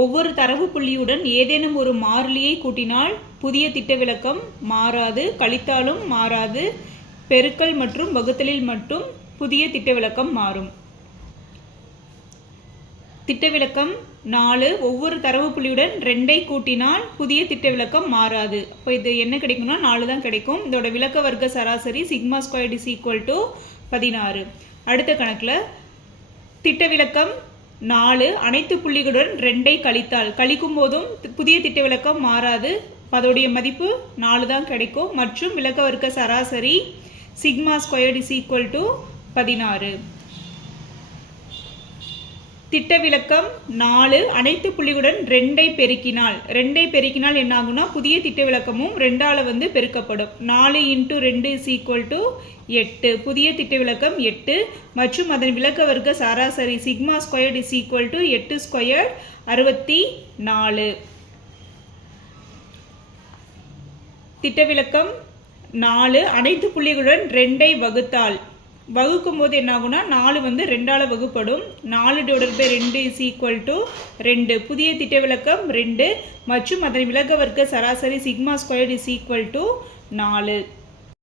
ஒவ்வொரு தரவு புள்ளியுடன் ஏதேனும் ஒரு மாறிலியை கூட்டினால் புதிய திட்டவிலக்கம் மாறாது, கழித்தாலும் மாறாது, பெருக்கல் மற்றும் வகுத்தலில் மட்டும் புதிய திட்டவிலக்கம் மாறும். திட்டவிலக்கம் 4 ஒவ்வொரு தரவு புள்ளியுடன் 2ஐ கூட்டினால் புதிய திட்டவிலக்கம் மாறாது. அப்போ இது என்ன கிடைக்கும்னா 4 தான் கிடைக்கும். இதோட விலக்க வர்க்க சராசரி sigma squared is equal to 16. அடுத்த கணக்கில் திட்டவிலக்கம் 4 அனைத்து புள்ளிகளுடன் 2ஐ கழிக்கும் போதும் புதிய திட்டவிலக்கம் மாறாது. அதோடைய மதிப்பு 4 தான் கிடைக்கும். மற்றும் விலக்க வர்க்க சராசரி sigma squared is equal to 16. திட்டவிலக்கம் 4 அனைத்து புள்ளிகளுடன் 2ஐ பெருக்கினால் என்ன ஆகும்னா புதிய திட்டவிலக்கமும் 2ஆல் பெருக்கப்படும். 4 × 2 இஸ் ஈக்குவல் டு 8. புதிய திட்டவிலக்கம் 8 மற்றும் அதன் விலக்க வர்க்க சராசரி sigma squared is equal to 8 squared 64. திட்டவிலக்கம் 4 அனைத்து புள்ளிகளுடன் 2ஐ வகுக்கும் போது என்ன ஆகும்னா 4 2ஆல் வகுப்படும். 4 / 2 இஸ் ஈக்குவல் டு 2. புதிய திட்டவிலக்கம் 2 மற்றும் அதன் விலக்க வர்க்க சராசரி sigma squared is equal to 4.